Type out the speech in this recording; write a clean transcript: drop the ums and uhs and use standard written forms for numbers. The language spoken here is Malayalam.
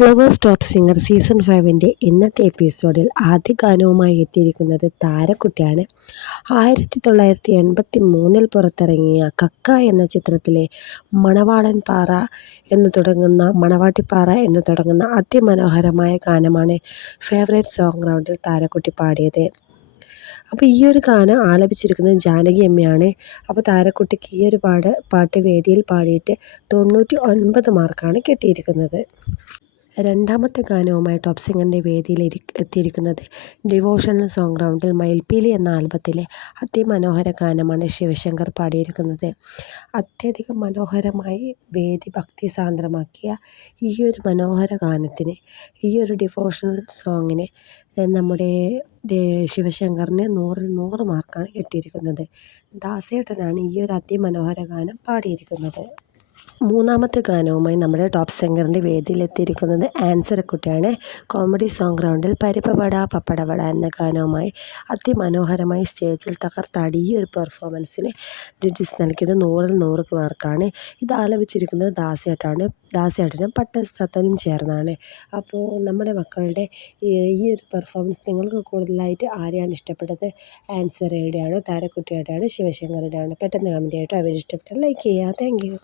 ഫ്ലവേഴ്സ് ടോപ്പ് സിംഗർ സീസൺ 5ൻ്റെ ഇന്നത്തെ എപ്പിസോഡിൽ ആദ്യ ഗാനവുമായി എത്തിയിരിക്കുന്നത് താരക്കുട്ടിയാണ്. 1983 പുറത്തിറങ്ങിയ കക്ക എന്ന ചിത്രത്തിലെ മണവാട്ടിപ്പാറ എന്ന് തുടങ്ങുന്ന അതിമനോഹരമായ ഗാനമാണ് ഫേവറേറ്റ് സോങ് റൗണ്ടിൽ താരക്കുട്ടി പാടിയത്. അപ്പോൾ ഈ ഒരു ഗാനം ആലപിച്ചിരിക്കുന്നത് ജാനകി അമ്മയാണ്. അപ്പോൾ താരക്കുട്ടിക്ക് ഈ ഒരു പാട്ട് വേദിയിൽ പാടിയിട്ട് 99 മാർക്കാണ് കിട്ടിയിരിക്കുന്നത്. രണ്ടാമത്തെ ഗാനവുമായി ടോപ്പ് സിംഗറിൻ്റെ വേദിയിൽ എത്തിയിരിക്കുന്നത് ഡിവോഷണൽ സോങ് റൗണ്ടിൽ മയിൽപ്പീലി എന്ന ആൽബത്തിലെ അതിമനോഹര ഗാനമാണ് ശിവശങ്കർ പാടിയിരിക്കുന്നത്. അത്യധികം മനോഹരമായി വേദി ഭക്തിസാന്ദ്രമാക്കിയ ഈ ഒരു മനോഹര ഗാനത്തിന്, ഈ ഒരു ഡിവോഷണൽ സോങ്ങിന് നമ്മുടെ ശിവശങ്കറിന് 100 മാർക്കാണ് കിട്ടിയിരിക്കുന്നത്. ദാസേട്ടനാണ് ഈ ഒരു അതിമനോഹര ഗാനം പാടിയിരിക്കുന്നത്. മൂന്നാമത്തെ ഗാനവുമായി നമ്മുടെ ടോപ്പ് സിംഗറിൻ്റെ വേദിയിലെത്തിയിരിക്കുന്നത് ആൻസരക്കുട്ടിയാണ്. കോമഡി സോങ് റൗണ്ടിൽ പരിപ്പവട പപ്പടവട എന്ന ഗാനവുമായി അതിമനോഹരമായി സ്റ്റേജിൽ തകർത്താടി ഈ ഒരു പെർഫോമൻസിന് ജഡ്ജസ് നൽകിയത് 100 മാർക്കാണ്. ഇത് ആലപിച്ചിരിക്കുന്നത് ദാസേട്ടനും പട്ടസ്തത്തനും ചേർന്നാണ്. അപ്പോൾ നമ്മുടെ മക്കളുടെ ഈ ഒരു പെർഫോമൻസ് നിങ്ങൾക്ക് കൂടുതലായിട്ട് ആരെയാണ് ഇഷ്ടപ്പെട്ടത്? ആൻസറയുടെയാണോ, താരക്കുട്ടിയുടെയാണോ, ശിവശങ്കറുടെയാണോ? പെട്ടെന്ന് കമൻറ്റ് ചെയ്യട്ടോ. അവർ ഇഷ്ടപ്പെട്ടാൽ ലൈക്ക് ചെയ്യുക. Thank you.